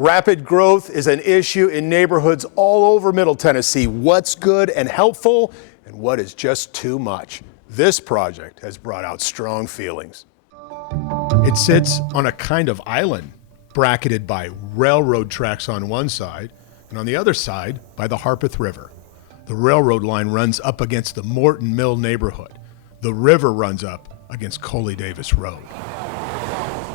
Rapid growth is an issue in neighborhoods all over Middle Tennessee. What's good and helpful and what is just too much? This project has brought out strong feelings. It sits on a kind of island, bracketed by railroad tracks on one side and on the other side by the Harpeth River. The railroad line runs up against the Morton Mill neighborhood. The river runs up against Coley Davis Road.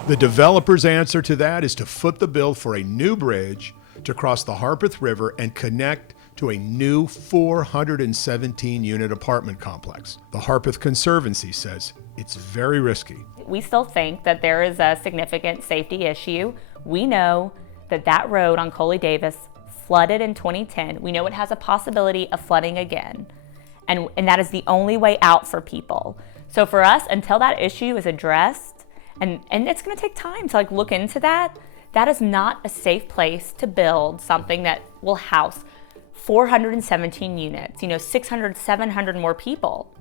The developer's answer to that is to foot the bill for a new bridge to cross the Harpeth River and connect to a new 417-unit apartment complex. The Harpeth Conservancy says it's very risky. We still think that there is a significant safety issue. We know that that road on Coley Davis flooded in 2010. We know it has a possibility of flooding again. And that is the only way out for people. So for us, until that issue is addressed, and it's gonna take time to look into that, that is not a safe place to build something that will house 417 units, 600, 700 more people.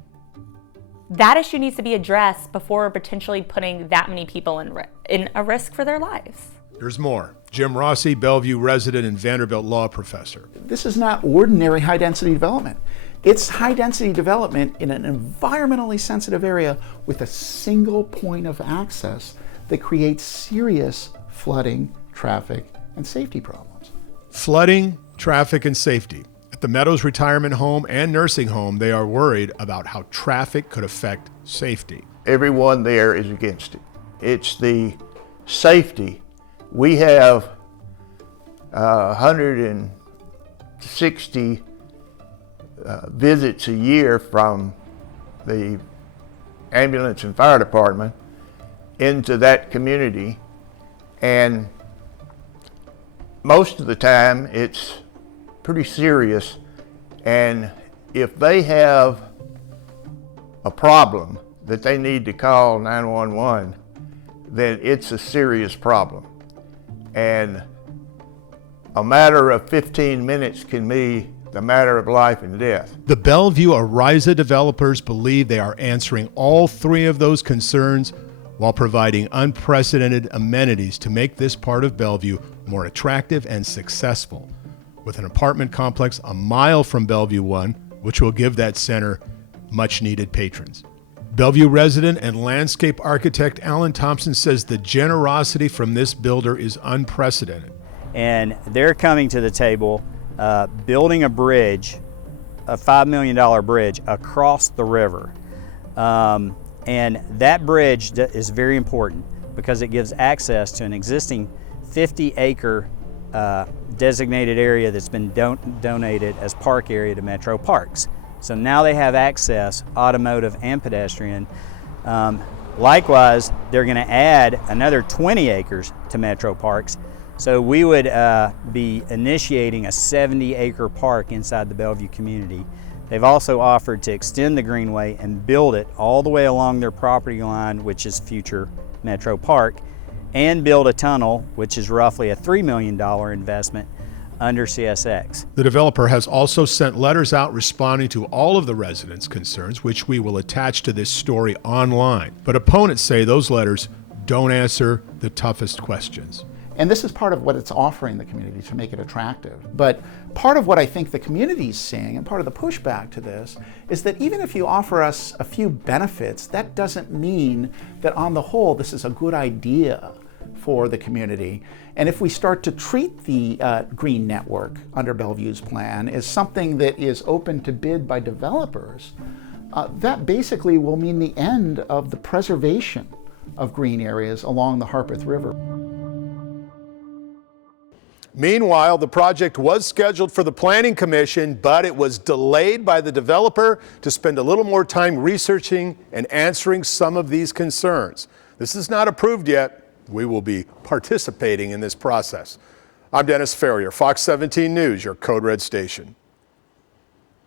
That issue needs to be addressed before potentially putting that many people in a risk for their lives. There's more. Jim Rossi, Bellevue resident and Vanderbilt law professor. This is not ordinary high-density development. It's high-density development in an environmentally sensitive area with a single point of access that creates serious flooding, traffic, and safety problems. Flooding, traffic, and safety. At the Meadows Retirement Home and Nursing Home, they are worried about how traffic could affect safety. Everyone there is against it. It's the safety. We have 160 visits a year from the ambulance and fire department into that community, and most of the time it's pretty serious, and if they have a problem that they need to call 911, then it's a serious problem, and a matter of 15 minutes can be the matter of life and death. The Bellevue Ariza developers believe they are answering all three of those concerns while providing unprecedented amenities to make this part of Bellevue more attractive and successful, with an apartment complex a mile from Bellevue 1, which will give that center much needed patrons. Bellevue resident and landscape architect Alan Thompson says the generosity from this builder is unprecedented. And they're coming to the table building a bridge, a $5 million bridge across the river. And that bridge is very important because it gives access to an existing 50-acre designated area that's been donated as park area to Metro Parks. So now they have access, automotive and pedestrian. Likewise, they're going to add another 20 acres to Metro Parks. So we would be initiating a 70-acre park inside the Bellevue community. They've also offered to extend the greenway and build it all the way along their property line, which is future Metro Park, and build a tunnel, which is roughly a $3 million investment under CSX. The developer has also sent letters out responding to all of the residents' concerns, which we will attach to this story online. But opponents say those letters don't answer the toughest questions. And this is part of what it's offering the community to make it attractive. But part of what I think the community is seeing, and part of the pushback to this, is that even if you offer us a few benefits, that doesn't mean that on the whole this is a good idea for the community. And if we start to treat the green network under Bellevue's plan as something that is open to bid by developers, that basically will mean the end of the preservation of green areas along the Harpeth River. Meanwhile, the project was scheduled for the Planning Commission, but it was delayed by the developer to spend a little more time researching and answering some of these concerns. This is not approved yet. We will be participating in this process. I'm Dennis Ferrier, Fox 17 News, your Code Red station.